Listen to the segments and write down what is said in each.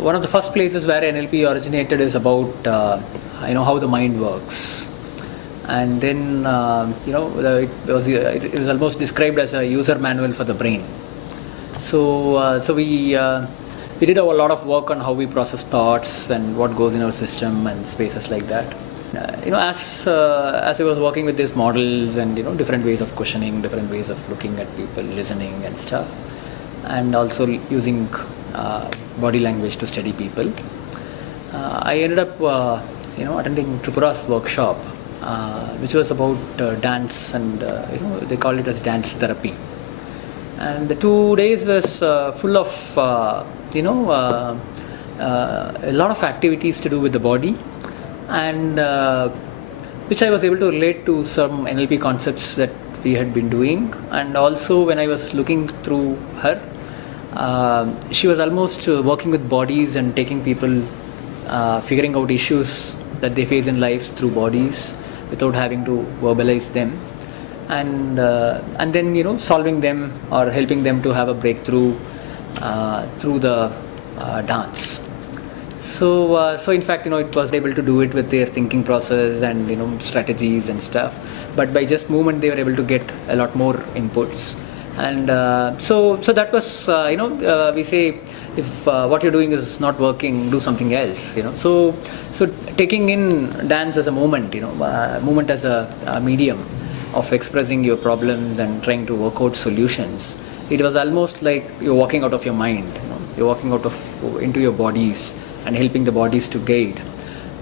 one of the first places where NLP originated is about how the mind works. And then it was almost described as a user manual for the brain. So we did a lot of work on how we process thoughts and what goes in our system and spaces like that. As I was working with these models and different ways of questioning, different ways of looking at people, listening and stuff, and also using body language to study people, I ended up attending Tripura's workshop, which was about dance, and they call it as dance therapy. And the 2 days was full of a lot of activities to do with the body, and which I was able to relate to some NLP concepts that we had been doing. And also when I was looking through her, she was almost working with bodies and taking people, figuring out issues that they face in life through bodies without having to verbalize them, and then solving them or helping them to have a breakthrough through the dance. So in fact, it was able to do it with their thinking process and strategies and stuff. But by just movement, they were able to get a lot more inputs. And so that was we say, if what you're doing is not working, do something else. So taking in dance as a movement, movement as a medium of expressing your problems and trying to work out solutions. It was almost like you're walking out of your mind. You're walking into your bodies and helping the bodies to guide.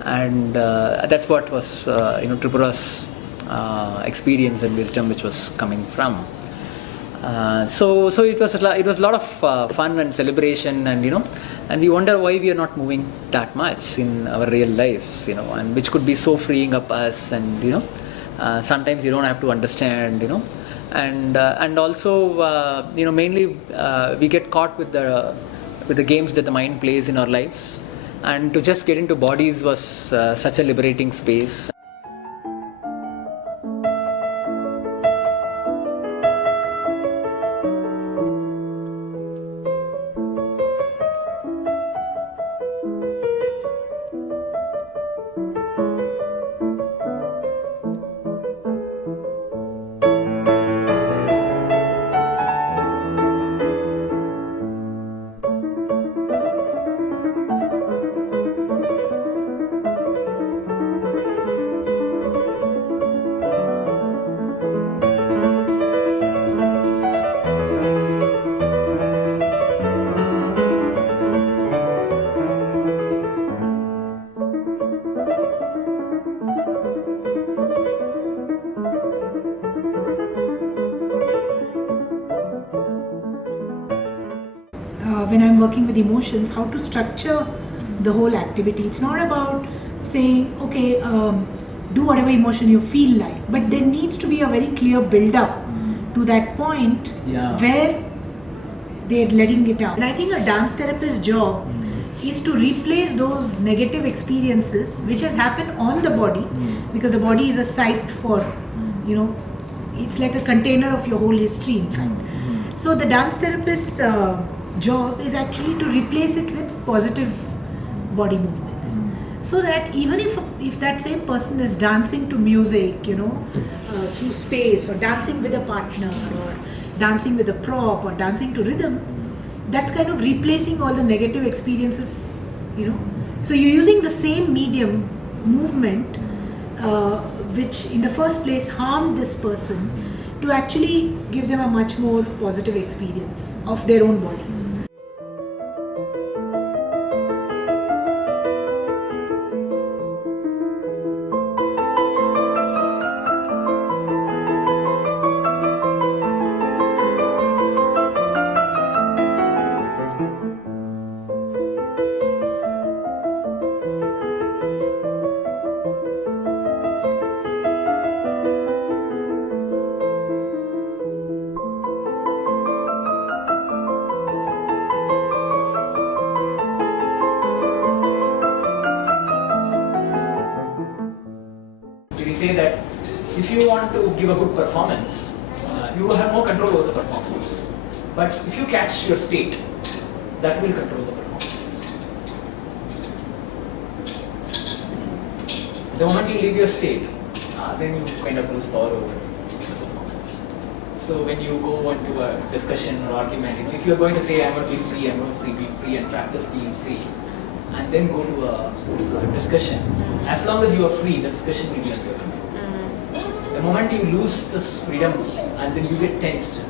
And that's what was Tripura's experience and wisdom, which was coming from. So it was a lot of fun and celebration, and we wonder why we are not moving that much in our real lives, and which could be so freeing up us, and sometimes you don't have to understand, and also mainly we get caught with the games that the mind plays in our lives, and to just get into bodies was such a liberating space. When I'm working with emotions, how to structure the whole activity. It's not about saying, okay, do whatever emotion you feel like, but there needs to be a very clear build-up to that point where they're letting it out. And I think a dance therapist's job is to replace those negative experiences which has happened on the body, because the body is a site for, it's like a container of your whole history, in fact. So the dance therapist's job is actually to replace it with positive body movements, so that even if that same person is dancing to music, through space, or dancing with a partner, or dancing with a prop, or dancing to rhythm, that's kind of replacing all the negative experiences, So you're using the same medium, movement, which in the first place harmed this person, to actually give them a much more positive experience of their own bodies. We say that if you want to give a good performance, you will have more control over the performance. But if you catch your state, that will control the performance. The moment you leave your state, then you kind of lose power over the performance. So when you go into a discussion or argument, if you are going to say, I'm going to be free, I'm going to be free and practice being free, and then go to a discussion, as long as you are free, the discussion will be unbearable. The moment you lose this freedom and then you get tensed,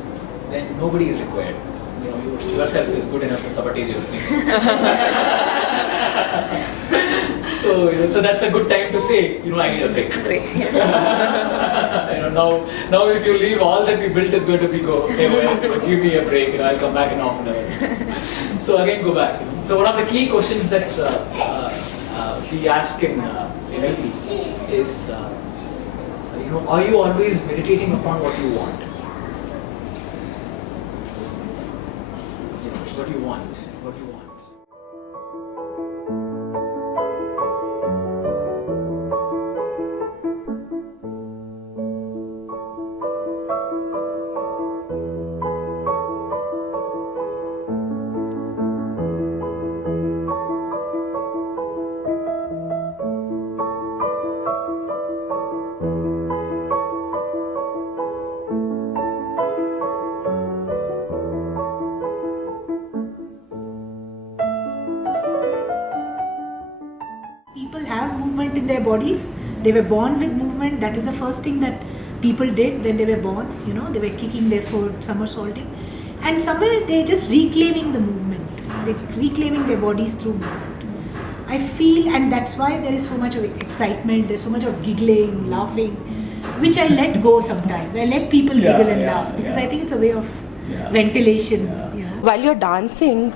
then nobody is required. You yourself is good enough to sabotage everything. So that's a good time to say, I need a break. Now if you leave, all that we built is going to be go. Hey, well, give me a break. I'll come back in half an hour. So again, go back. So one of the key questions that we ask in NLP is, are you always meditating upon what you want? What do you want? What do you want? People have movement in their bodies. They were born with movement. That is the first thing that people did when they were born. They were kicking their foot, somersaulting, and somewhere they're just reclaiming the movement. They're reclaiming their bodies through movement. I feel, and that's why there is so much of excitement. There's so much of giggling, laughing, which I let go sometimes. I let people giggle and laugh because I think it's a way of ventilation. While you're dancing,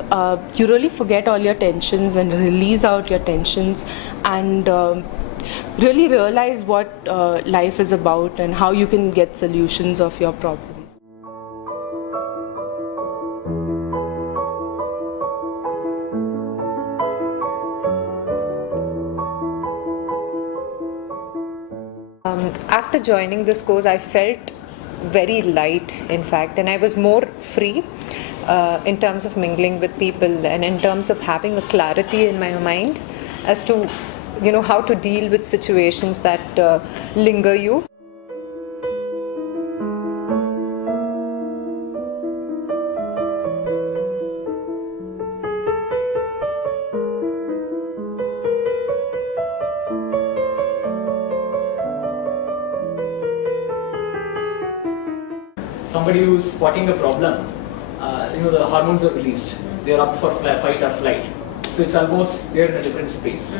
you really forget all your tensions and release out your tensions and really realize what life is about and how you can get solutions of your problems. After joining this course, I felt very light, in fact, and I was more free in terms of mingling with people and in terms of having a clarity in my mind as to how to deal with situations that linger you. Somebody who's spotting a problem, the hormones are released. They're up for fight or flight. So it's almost they're in a different space.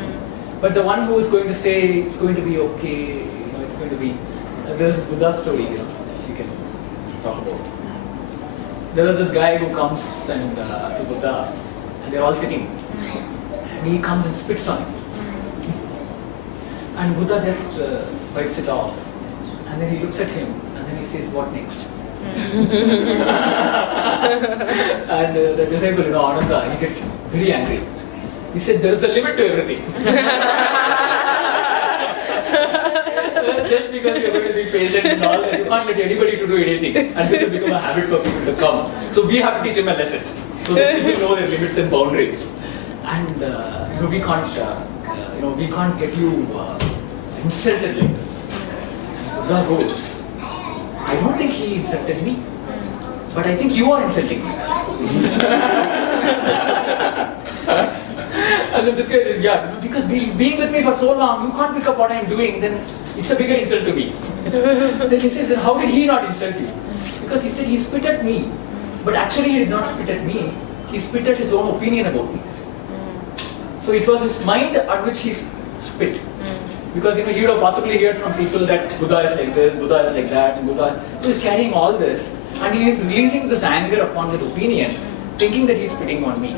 But the one who is going to say it's going to be okay, it's going to be. There's Buddha story, that you can talk about. There was this guy who comes and to Buddha, and they're all sitting, and he comes and spits on him, and Buddha just wipes it off, and then he looks at him, and then he says, "What next?" And the disciple, Ananda, he gets very angry. He said, there is a limit to everything. Just because you are going to be patient and all, you can't get anybody to do anything. And this will become a habit for people to come. So we have to teach him a lesson. So that people know their limits and boundaries. And we can't get you insulted like this. And Buddha goes, I don't think he insulted me, but I think you are insulting me. And then this guy says, because being with me for so long, you can't pick up what I'm doing, then it's a bigger insult to me. Then he says, then how did he not insult you? Because he said he spit at me, but actually he did not spit at me, he spit at his own opinion about me. So it was his mind at which he spit. Because he would have possibly heard from people that Buddha is like this, Buddha is like that, and Buddha. So he's carrying all this, and he is releasing this anger upon that opinion, thinking that he's spitting on me.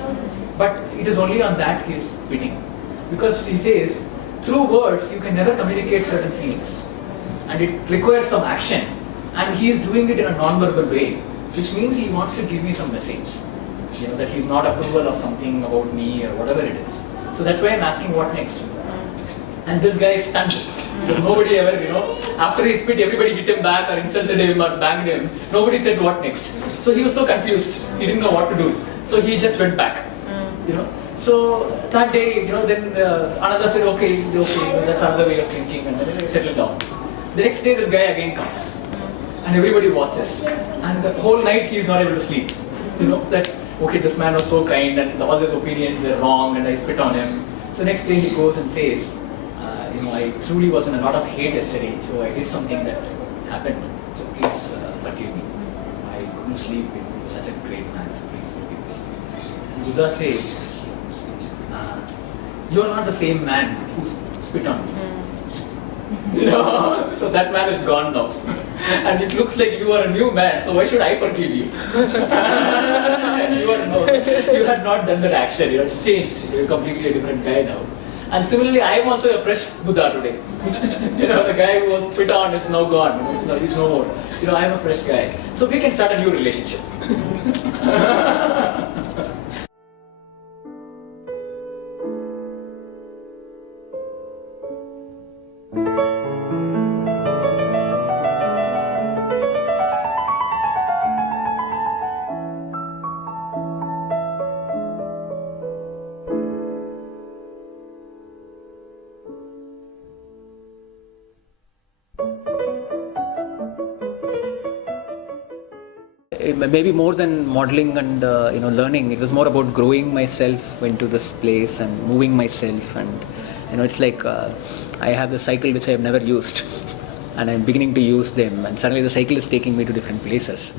But it is only on that he is spitting. Because he says, through words you can never communicate certain feelings. And it requires some action. And he is doing it in a non-verbal way, which means he wants to give me some message. That he's not approval of something about me or whatever it is. So that's why I'm asking what next. And this guy is stunned. Because nobody ever, after he spit, everybody hit him back or insulted him or banged him. Nobody said what next. So he was so confused. He didn't know what to do. So he just went back. So that day, then another said, okay, that's another way of thinking, and then we settled down. The next day, this guy again comes, and everybody watches, and the whole night he is not able to sleep. That okay, this man was so kind, and all his opinions were wrong, and I spit on him. So next day he goes and says, I truly was in a lot of hate yesterday, so I did something that happened. So please forgive me. I couldn't sleep with such a great man, so please forgive me. And Buddha says, you're not the same man who spit on me. So that man is gone now. And it looks like you are a new man, so why should I forgive you? You had not done that action, it's changed. You're completely a different guy now. And similarly, I am also a fresh Buddha today. The guy who was spit on is now gone. He's no more. I am a fresh guy. So we can start a new relationship. Maybe more than modeling and learning, it was more about growing myself into this place and moving myself, and it's like I have the cycle which I have never used and I'm beginning to use them, and suddenly the cycle is taking me to different places.